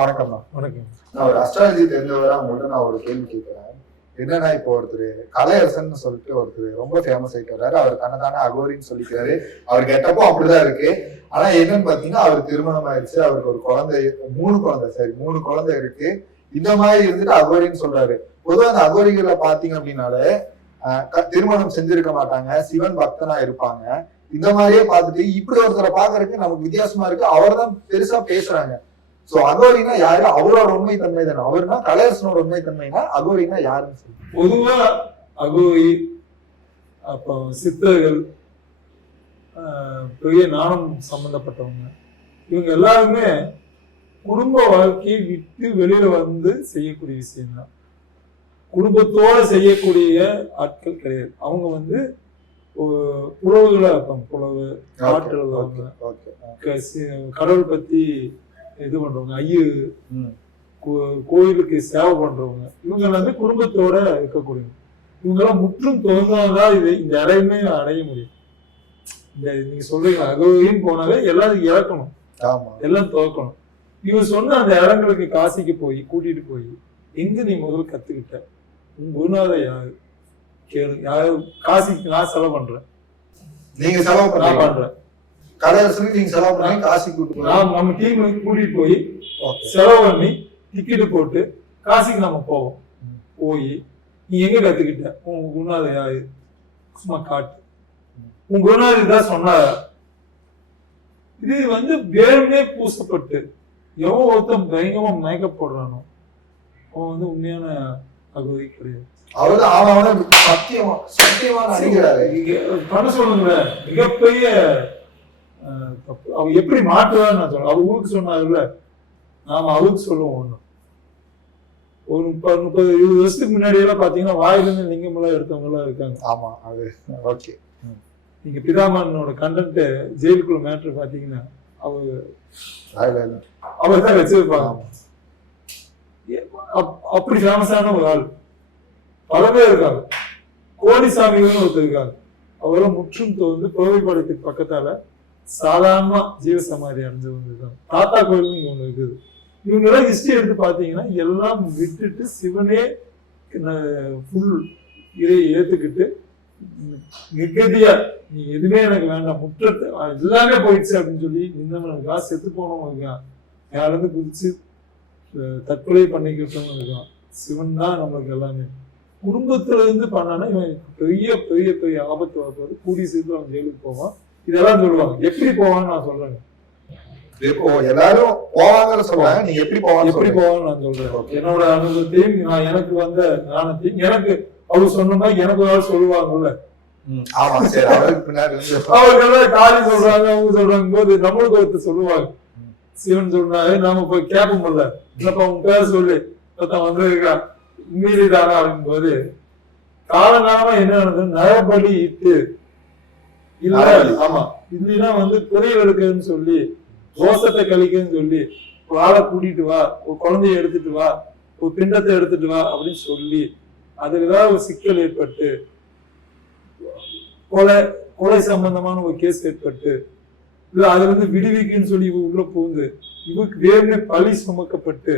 வணக்கம் தான். வணக்கம். நான் ஒரு அஸ்ட்ராலஜி தெரிஞ்சவரை அவங்கள்ட்ட நான் ஒரு கேள்வி கேட்கிறேன். என்னன்னா, இப்போ ஒருத்தர் கலையரசன் சொல்லிட்டு ஒருத்தர் ரொம்ப ஃபேமஸ் ஆயிட்டு வர்றாரு. அவர் தன்னைத்தானே அகோரின்னு சொல்லிக்கிறாரு. அவர் கெட்டப்போ அப்படிதான் இருக்கு. ஆனா என்னன்னு பாத்தீங்கன்னா, அவர் திருமணம் ஆயிடுச்சு. அவருக்கு ஒரு குழந்தை, 3 குழந்தை இருக்கு. இந்த மாதிரி இருந்துட்டு அகோரின்னு சொல்றாரு. பொதுவாக அந்த அகோரிகளை பாத்தீங்க அப்படின்னாலே திருமணம் செஞ்சிருக்க மாட்டாங்க, சிவன் பக்தனா இருப்பாங்க. இந்த மாதிரியே பார்த்துட்டு இப்படி ஒருத்தரை பாக்குறதுக்கு நமக்கு வித்தியாசமா இருக்கு. அவர் தான் பெருசா பேசுறாங்க. சோ அகோரினா யாரு? அவரோட உண்மை தன்மை தானே. அவருனா கலையரசனோட உண்மை தன்மைனா அகோரினா யாருன்னு சொல்லி பொதுவா அகோரி, அப்போ சித்தர்கள், பெரிய நாணம் சம்பந்தப்பட்டவங்க, இவங்க எல்லாருமே குடும்ப வாழ்க்கையை விட்டு வெளியில வந்து செய்யக்கூடிய விஷயம் தான். குடும்பத்தோட செய்யக்கூடிய ஆட்கள் கிடையாது. அவங்க வந்து புலவுகளா இருப்பாங்க. புலவு, பாட்டு எழுதுவாங்க, கடவுள் பத்தி இது பண்றவங்க, கோயிலுக்கு சேவை பண்றவங்க, இவங்க வந்து குடும்பத்தோட இருக்கக்கூடியவங்க. இவங்கெல்லாம் முற்றும் தோன்றாதான் இந்த அடையுமே அடைய முடியும். இந்த நீங்க சொல்றீங்க அகோரின்னு போனாலே எல்லாரும் இறக்கணும், எல்லாம் துவக்கணும். இவங்க சொன்ன அந்த இடங்களுக்கு காசிக்கு போய் கூட்டிட்டு போய் எங்க நீ முதல் கத்துக்கிட்ட, உங்க குருநாதர் யாரு கேளு. யாரு காசிக்கு நான் செலவு பண்றேன், நீங்க செலவு பண்றேன், கலையரசனுக்கு நீங்க செலவு பண்ணி காசி கூட்டு நம்ம டீம் கூட்டிட்டு போய் செலவு பண்ணி டிக்கெட்டு போட்டு காசிக்கு நம்ம போவோம். போய் நீ எங்க கத்துக்கிட்ட, உன் குருநாதர் யாரு சும்மா காட்டு, உன் குருநாதர் தான் சொன்னாரா? இது வந்து வேறுனே பூசப்பட்டு எவன் ஒருத்தன் பயங்கரமா மயக்கப்படுறானோ அவன் வந்து உண்மையான அகோரி கிடையாது. பண்ண சொல்லுங்க மிகப்பெரிய தப்பு. அவ எப்படி மாற்றுவான்னு நான் சொல்றேன். அவ ஊருக்கு சொன்னாங்கல்ல, நாம அவருக்கு சொல்லுவோம். ஒண்ணு ஒரு 30-20 வருஷத்துக்கு முன்னாடி எல்லாம் பாத்தீங்கன்னா வாயிலிருந்து லிங்கம் எல்லாம் எடுத்தவங்க எல்லாம் இருக்காங்க. ஆமா, அது ஓகே. நீங்க பிதாமகனோட கண்டென்ட் ஜெயிலுக்குள்ள மேட்ரு பாத்தீங்கன்னா அவர் தான் வச்சிருப்பாங்க. அப்படி ஃபேமஸான ஒரு ஆள் பல பேர் இருக்காங்க. கோடிசாமிகள் ஒருத்தர் இருக்காங்க. அவரெல்லாம் முற்றும் தோந்து புறவைப்படத்துக்கு பக்கத்தால சாதாரணமா ஜீவசமாதி அடைஞ்சவங்க இருக்காங்க. தாத்தா கோயில் இங்க ஒண்ணு இருக்குது. இவங்க எல்லாம் ஹிஸ்டரி எடுத்து பாத்தீங்கன்னா எல்லாம் விட்டுட்டு சிவனே ஃபுல் இதை ஏத்துக்கிட்டு நிகதியா நீ எதுவுமே எனக்கு வேண்டாம், முற்றத்தை எல்லாமே போயிடுச்சு அப்படின்னு சொல்லி இன்னும் காசு செத்து போனவங்க இருக்கான். யார் இருந்து குதிச்சு தற்கொலை பண்ணிக்கிட்டவங்க இருக்கான். சிவன் தான் நம்மளுக்கு எல்லாமே. குடும்பத்துல இருந்து பண்ணானா இவன் பெரிய பெரிய பெரிய ஆபத்து வரப்போது. கூடிய சீக்கிரம் அவன் ஜெயிலுக்கு போவான். இதெல்லாம் சொல்லுவாங்க. எப்படி போவான்னு நான் சொல்றேன். எல்லாரும் போவாங்க சொல்றாங்க. நீங்க எப்படி போவான்னு நான் சொல்றேன். என்னோட அனுபவத்தையும் நான் எனக்கு வந்த ஞானத்தையும், எனக்கு அவர் சொன்ன மாதிரி எனக்கு ஒரு ஆள் சொல்லுவாங்கல்ல, அவர்கள் காலி சொல்றாங்க, அவங்க சொல்றாங்க போது நம்மளுக்கு ஒருத்தர் சொல்லுவாங்க. சிவன் சொன்னாரு, நாம போய் கேட்போம்ல, இல்லப்பா உன் பேர் சொல்லு வந்திருக்கா மீறிதானா அப்படின் போது காலங்காலமா என்ன நடந்தது, நரபலி இட்டு இல்ல, ஆமா இல்லைன்னா வந்து குறைய எடுக்குதுன்னு சொல்லி தோஷத்தை கழிக்குன்னு சொல்லி ஒரு ஆளை கூட்டிட்டு வா, ஒரு குழந்தைய எடுத்துட்டு வா, ஒரு பிண்டத்தை எடுத்துட்டு வா அப்படின்னு சொல்லி அதுல ஏதாவது ஒரு சிக்கல் ஏற்பட்டு கொலை சம்பந்தமான ஒரு கேஸ் ஏற்பட்டு இல்ல அதுல இருந்து விடுவிக்குன்னு சொல்லி இவ உள்ள புகுந்து இவருக்கு வேறுனே பழி சுமக்கப்பட்டு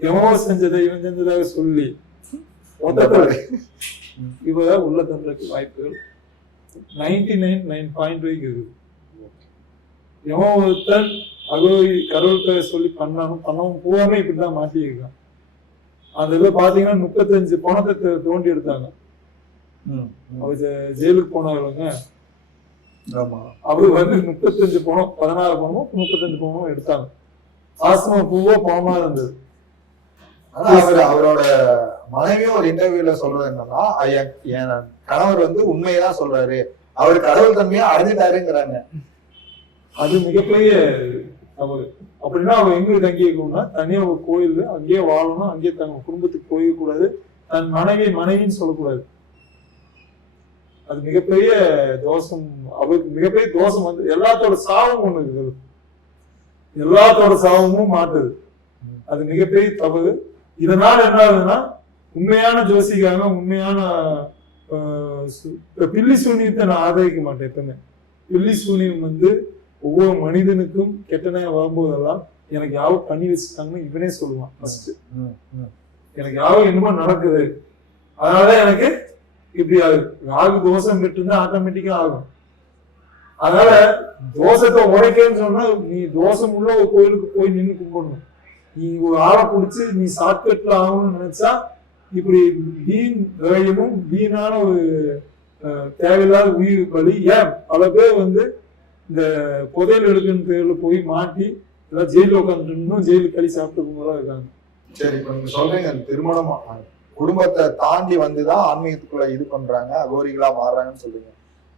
எவனோ செஞ்சதை இவன் செஞ்சதாக சொல்லி இவ உள்ள தந்ததுக்கு வாய்ப்புகள் 99.5 இருக்குது. எவன் ஒருத்தன் அகோரி கடவுள் பேரை சொல்லி பண்ணவும் பூராமே இப்படிதான் மாட்டியிருக்கான். அதுல பாத்தீங்கன்னா 35 பணத்தை தோண்டி எடுத்தாங்க. அவர் ஜெயிலுக்கு போனவங்க அவரு வந்து 35 பணம் 16 பணமும் 35 பணமும் எடுத்தாங்க. ஆசிரம பூவா பணமா இருந்தது. அவரோட மனைவியும் ஒரு இன்டர்வியூல சொல்றது என்னன்னா, என் கணவர் வந்து உண்மையதான் சொல்றாரு, அவரு கடவுள் தன்மையா அடைஞ்சிட்டாருங்கிறாங்க. அது மிகப்பெரிய தவறு. அப்படின்னா அவ எங்க தங்கி இருக்கணும்னா தனியா ஒரு கோயில், அங்கேயே வாழணும், அங்கேயே தங்க குடும்பத்துக்கு போயிடக்கூடாது, தன் மனைவின்னு சொல்லக்கூடாது. அது மிகப்பெரிய தோஷம். அவருக்கு மிகப்பெரிய தோஷம் வந்து எல்லாத்தோட சாவும் ஒண்ணு இருக்குது, எல்லாத்தோட சாவமும் மாட்டுது. அது மிகப்பெரிய தவறு. இதனால என்ன ஆகுதுன்னா, உண்மையான ஜோசிக்காக உண்மையான பில்லி சூனியத்தை நான் ஆதரிக்க மாட்டேன் எப்பவுமே. பில்லி சூனியம் வந்து ஒவ்வொரு மனிதனுக்கும் கெட்ட நேரம் வரும்போதெல்லாம் எனக்கு யாவும் பண்ணி வச்சுட்டாங்கன்னு இவனே சொல்லுவான் ஃபர்ஸ்ட். எனக்கு யாவும் என்னமோ நடக்குது, அதனாலதான் எனக்கு இப்படி ஆகுது. ராகு தோஷம் பெற்றுதான் ஆட்டோமேட்டிக்கா ஆகும். அதனால தோஷத்தை உடைக்கன்னு சொன்னா நீ தோஷம் உள்ள ஒரு கோயிலுக்கு போய் நின்று கும்பிடணும். நீ ஒரு ஆளை பிடிச்சி நீ ஷார்ட்கட்ல ஆகணும்னு நினைச்சா இப்படி வீண் விரயமும் வீணான ஒரு தேவையில்லாத உயிர் பலி. ஏன் பல பேர் வந்து இந்த புதையல் எடுக்குன்னு பேர்ல போய் மாட்டி எல்லாம் ஜெயில உட்காந்துட்டு ஜெயிலுக்கு களி சாப்பிட்டு இருக்காங்க. சரி, இப்ப நீங்க சொல்றீங்க திருமணம் குடும்பத்தை தாண்டி வந்துதான் ஆன்மீகத்துக்குள்ள இது பண்றாங்க, அகோரிகளா மாறுறாங்கன்னு சொல்றீங்க.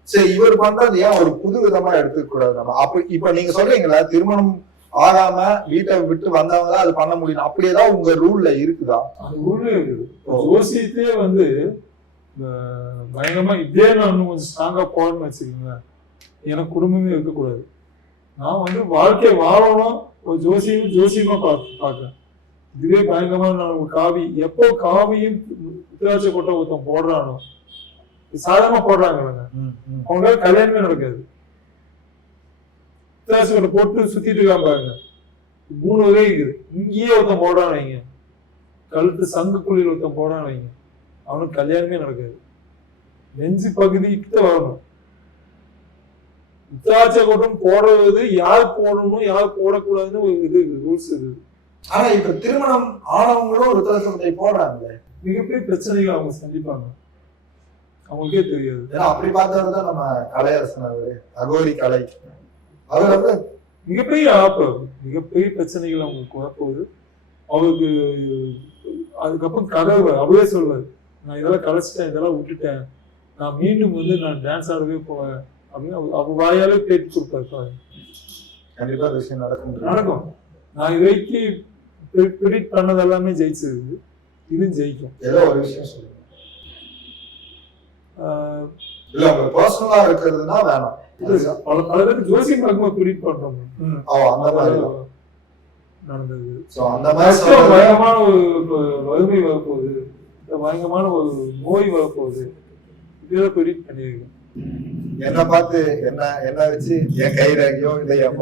சரி, இவர் பண்றது ஏன் ஒரு புது விதமா எடுத்துக்க கூடாது நம்ம? அப்ப இப்ப நீங்க சொல்றீங்களா திருமணம் ஆகாம வீட்டை விட்டு வந்தவங்க தான் அது பண்ண முடியும், அப்படியேதான் உங்க ரூல்ல இருக்குதா? அந்த ரூல்ல இருக்குது. ஜோசியத்தையே வந்து பயங்கரமா இதே நான் இன்னும் கொஞ்சம் ஸ்ட்ராங்கா போறேன்னு வச்சுக்கோங்க, எனக்கு குடும்பமே இருக்கக்கூடாது. நான் வந்து வாழ்க்கையை வாழணும், ஒரு ஜோசியமா பார்க்கிறேன். இதுவே பயங்கரமான நான் காவி எப்போ காவியும் உத்திராட்ச கொட்டை ஒருத்தன் போடுறானோ, சாதாரணமா போடுறாங்க, அவங்களால கல்யாணமே நடக்காது. உத்திராட்ச கொட்டை போட்டு சுத்திட்டு இருக்காம பாருங்க, 3 வகை இருக்குது. இங்கேயே ஒருத்தன் போடுறான் வைங்க, கழுத்து சங்குக்குழியில் ஒருத்தன் போடுறான் வைங்க, அவனுக்கு கல்யாணமே நடக்காது. நெஞ்சு பகுதிக்கு வரணும். உத்திராட்ச கொட்டம் போடுறது யார் போடணும் யார் போடக்கூடாதுன்னு ஒரு இது ரூல்ஸ் இருக்குது. ஆனா இப்ப திருமணம் ஆனவங்களும் ஒரு உத்திராட்சத்தை போடுறாங்க, மிகப்பெரிய பிரச்சனைகள் அவங்க சந்திப்பாங்க, அவங்களுக்கே தெரியாது. ஏன்னா அப்படி பார்த்தவர்தான் நம்ம கலையரசன், அவரு அகோரி கலை, அவர் வந்து மிகப்பெரிய ஆப்பு, மிகப்பெரிய பிரச்சனைகள் அவங்களுக்கு வரப்போகுது. அவருக்கு அதுக்கப்புறம் கதவு அவரே சொல்வார், நான் இதெல்லாம் கலைச்சிட்டேன், இதெல்லாம் விட்டுட்டேன், நான் மீண்டும் வந்து நான் டான்ஸ் ஆடவே போவேன் அப்படின்னு அவர் வாயாலே பேட்டி கொடுப்பாரு. கண்டிப்பா விஷயம் நடக்கும். நான் இது வரைக்கும் ப்ரிடிக்ட் பண்ணது எல்லாமே ஜெயிச்சிருக்கு, இதுவும் ஜெயிக்கும். ஏதோ ஒரு விஷயம் சொல்லுங்க. இல்ல உங்க பர்சனலா இருக்கிறதுனா வேணாம். பல பேருக்கு ஜோசியம் பார்க்கும்போது ப்ரிடிக்ட் பண்றோம், அந்த மாதிரி நடந்தது. அந்த மாதிரி பயங்கரமான ஒரு வறுமை வரப்போகுது, பயங்கரமான ஒரு நோய் வரப்போகுது, இதெல்லாம் ப்ரிடிக்ட் பண்ணியிருக்கேன். என்ன பார்த்து என்ன வச்சு என் கை ரேகையோ இல்லை என்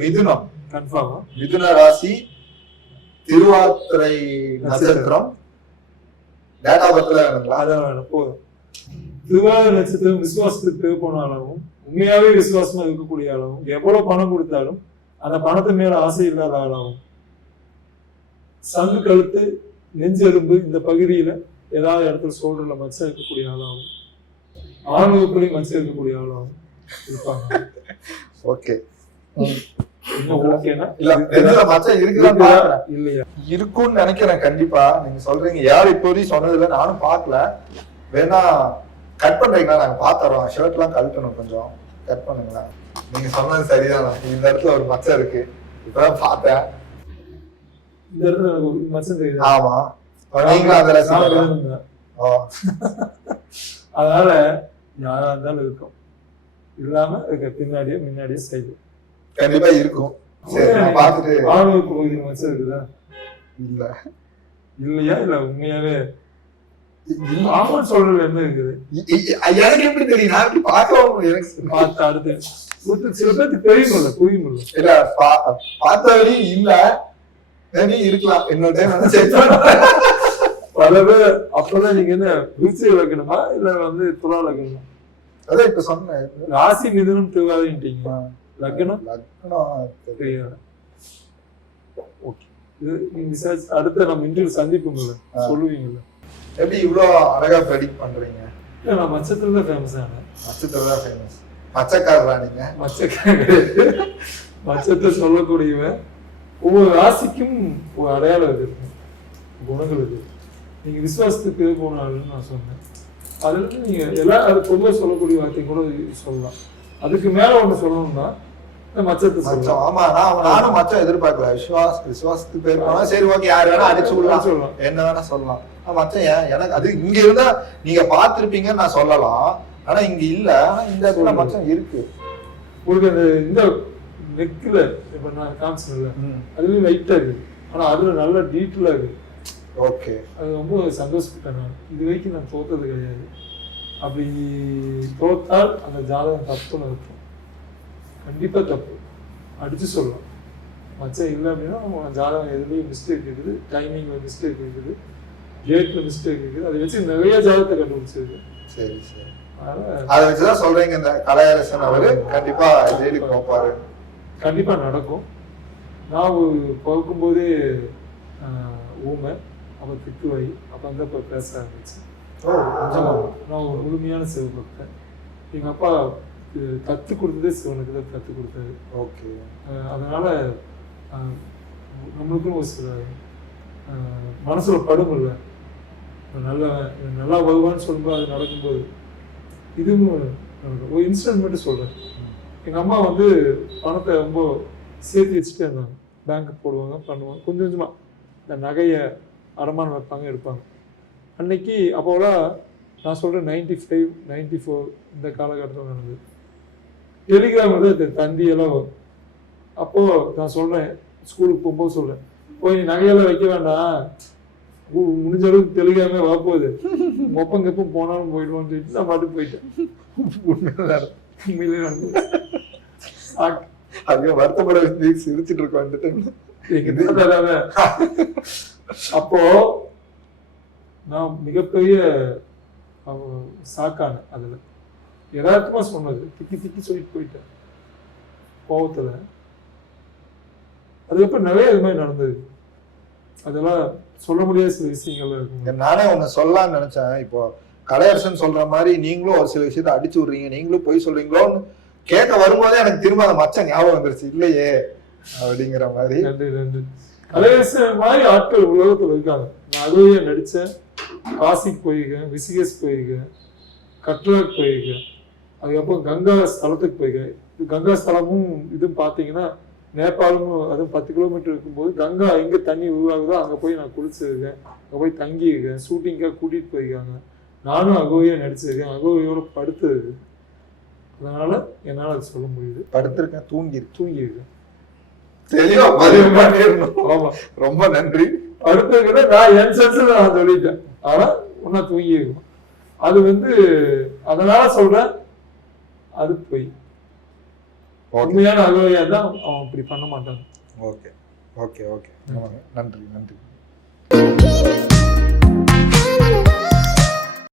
மிதுனம் கன்ஃபார்மா மிதுன ராசி, திருவாதிரை நட்சத்திரம், டேட் ஆஃப் பர்த்ல அதான் போதும். திருவாதிரை நட்சத்திரம் விசுவாசத்துக்கு பேர் போன அளவும், உண்மையாவே விசுவாசமா இருக்கக்கூடிய அளவும், எவ்வளவு பணம் கொடுத்தாலும் அந்த பணத்து மேல ஆசை இல்லாத அளவும், சங்கு கழுத்து நெஞ்செலும்பு இந்த பகுதியில ஏதாவது இடத்துல சோல்டர்ல மச்சம் இருக்கக்கூடிய ஆளாகும், ஆணுக்குள்ளே மச்சம் இருக்கக்கூடிய ஆளாகும் இருப்பாங்க. ஓகே, இருக்கும்னு நினைக்கிறேன். கண்டிப்பா நீங்க சொல்றீங்க, யார் இப்போதைக்கு சொன்னதுல நானும் பாக்கல, வேணா கட் பண்றீங்களா? நாங்க பாத்துறோம், ஷர்ட் எல்லாம் கழட்டணும், கொஞ்சம் கட் பண்ணுங்களா? நீங்க சொன்னது சரிதான், இந்த இடத்துல ஒரு மச்சம் இருக்கு, இப்பதான் பார்த்தேன். இந்த இடத்துல எனக்கு மச்சம் தெரியுது. ஆமா, நீங்களும் அதுல அதனால யாரா இருந்தாலும் இருக்கும், இல்லாம பின்னாடியே முன்னாடியே சைடு கண்டிப்பா இருக்கும். பாத்துட்டு ஆணுக்கு பகுதி மச்சம் இருக்குதா? இல்ல இல்லையா? இல்ல உண்மையாவே ஆமான்னு சொல்றது என்ன இருக்குது? எனக்கு எப்படி தெரியும்? நான் எப்படி பார்க்கவும் எனக்கு பார்த்து அடுத்து சில பேருக்கு தெரியுமில்ல, புரியுமில்ல. இல்ல பார்த்தவரி இல்ல, இருக்கலாம். இன்னொரு டைம் பல பேர் அப்பதான் நீங்க என்ன விருச்சி வைக்கணுமா இல்ல வந்து துலா வைக்கணுமா? அதான் இப்ப சொன்னேன், ராசி மிதுனம் திருவாதிரைட்டீங்க, லக்னம் தெரியாது. ஓகே, அடுத்த நம்ம இன்டர்வியூ சந்திப்போம்ல, சொல்லுவீங்கல்ல. எப்படி இவ்வளவு அழகா ப்ரெடிக்ட் பண்றீங்க? இல்ல நான் மச்சத்துல தான் ஃபேமஸ் ஆனேன். மச்சத்துல தான் ஃபேமஸ். மச்சக்காரரா நீங்க? மச்சக்காரர், மச்சத்தை சொல்லக்கூடியவன். ஒவ்வொரு ராசிக்கும் ஒரு அடையாளம் இருக்கு, குணங்கள் இருக்கு. நீங்க விசுவாசத்துக்கு போனாலும் நான் சொன்னேன், அதுல இருந்து நீங்க எல்லாம் அது பொதுவாக சொல்லக்கூடிய வார்த்தை கூட சொல்லலாம். அதுக்கு மேல ஒண்ணு சொல்லணும்னா மச்சத்தை சொல்லலாம். ஆமா, நானும் மச்சம் எதிர்பார்க்கல. விசுவாசத்துக்கு பேர் போனா சரி, ஓகே, யார் வேணா அடிச்சு சொல்லலாம், என்ன வேணா சொல்லலாம். மச்சம் ஏன் எனக்கு அது இங்க இருந்தா நீங்க பார்த்திருப்பீங்கன்னு நான் சொல்லலாம், ஆனா இங்க இல்ல. ஆனா இந்த இடத்துல மச்சம் இருக்கு. உங்களுக்கு அந்த இந்த நெக்ல இப்ப நான் காமிச்சேன்ல, அதுலயும் லைட்டா இருக்கு, ஆனா அதுல நல்ல டீட்டெயிலா இருக்கு. ஓகே, அது ரொம்ப சந்தோஷப்பட்டேன். நான் இது வரைக்கும் நான் தோத்தது கிடையாது. அப்படி தோத்தால் அந்த ஜாதகம் தப்புன்னு இருக்கும். கண்டிப்பா தப்பு, அடிச்சு சொல்லலாம். மச்சம் இல்லை அப்படின்னா அவங்க ஜாதகம் எதுலேயும் மிஸ்டேக் இருக்குது, டைமிங்ல மிஸ்டேக் இருக்குது, டேட்ல மிஸ்டேக் இருக்குது. அதை வச்சு நிறைய ஜாதகத்தை கண்டுபிடிச்சிருக்கு. சரி சரி, அதை வச்சுதான் சொல்றீங்க இந்த கலையரசன் அவரு கண்டிப்பா ஜெயிலுக்கு போப்பாரு. கண்டிப்பா நடக்கும். நான் பிறக்கும்போதே ஊமை, அப்ப திட்டுவாய், அப்ப வந்து அப்ப பேச ஆரம்பிச்சு. நான் ஒரு முழுமையான சிவபக்தன். எங்க அப்பா கற்றுக் கொடுத்ததே சிவனுக்கு தான் கற்றுக் கொடுத்தாரு. ஓகே. அதனால நம்மளுக்கும் ஒரு சில மனசுல படும் இல்லை, நல்லா வருவான்னு சொல்லும்போது அது நடக்கும்போது இதுவும் ஒரு இன்சிடென்ட் மட்டும் சொல்றேன். எங்க அம்மா வந்து பணத்தை ரொம்ப சேர்த்து வச்சுட்டே இருந்தாங்க. பேங்க் போடுவாங்க, பண்ணுவாங்க, கொஞ்சம் கொஞ்சமா இந்த நகையை அடமானம் வைப்பாங்க, எடுப்பாங்க. அன்னைக்கு அப்போலாம் நான் சொல்றேன் 95, 94 இந்த காலகட்டத்தில் நடந்தது. டெலிகிராம் வந்து தந்தியெல்லாம் வரும். அப்போ நான் சொல்றேன், ஸ்கூலுக்கு போகும்போது சொல்றேன், போய் நகையெல்லாம் வைக்க வேண்டாம், முடிஞ்ச அளவுக்கு டெலிகிராமே வரப்போகுது, மொப்பங்கப்பம் போனாலும் போயிடுவோம்னு சொல்லிட்டு நான் பாட்டு போயிட்டேன். உண்மையிலே நடந்தது. அங்க வருத்தப்பட சிரிச்சுட்டு இருக்கோம். அப்போ நான் மிகப்பெரிய சாக்கான அதுல யதார்த்தமா சொன்னது, திக்கி திக்கி சொல்லிட்டு போயிட்டேன் கோவத்துல. அதுக்கப்புறம் நிறைய இது மாதிரி நடந்தது. அதெல்லாம் சொல்ல முடியாத சில விஷயங்கள் இருக்கு. நானே ஒண்ணு சொல்லலாம்னு நினைச்சேன். இப்போ கலையரசன் சொல்ற மாதிரி நீங்களும் ஒரு சில விஷயத்த அடிச்சு விடுறீங்க, நீங்களும் போய் சொல்றீங்களோன்னு கேட்க வரும்போதே எனக்கு திரும்ப அந்த மச்சம் ஞாபகம் வந்துருச்சு, இல்லையே அப்படிங்கிற மாதிரி. நன்றி நன்றி. கலையரசன் மாதிரி ஆட்கள் உலகத்துல இருக்காங்க. நான் அதுவே நடிச்சேன், காசிக்கு போயிருக்கேன், ரிஷிகேஷ் போயிருக்கேன், கட்ராக் போயிருக்கேன், அதுக்கப்புறம் கங்கா ஸ்தலத்துக்கு போயிருக்கேன். கங்கா ஸ்தலமும் இதுவும் பார்த்தீங்கன்னா நேபாளும் அதுவும் 10 கிலோமீட்டர் இருக்கும்போது கங்கா எங்கே தண்ணி உருவாகுதோ அங்கே போய் நான் குளிச்சிருக்கேன், அங்கே போய் தங்கியிருக்கேன், ஷூட்டிங்காக கூட்டிகிட்டு போயிருக்காங்க. நானும் அகோவியாக நடிச்சிருக்கேன், அகோவியோட படுத்துருக்கு. அதனால என்னால் அது சொல்ல முடியுது. படுத்திருக்கேன், தூங்கியிருக்கேன். தெளிவா பதிவு பண்ணிடணும். ஆமா, ரொம்ப நன்றி. படுத்திருக்கேன் நான் என் சென்ஸ் நான் சொல்லிட்டேன், ஆனா ஒன்னா தூங்கியிருக்கோம். அது வந்து அதனால சொல்றேன், அது போய் உண்மையான அகோவியா தான் அவன் அப்படி பண்ண மாட்டான். ஓகே ஓகே ஓகே, நன்றி நன்றி.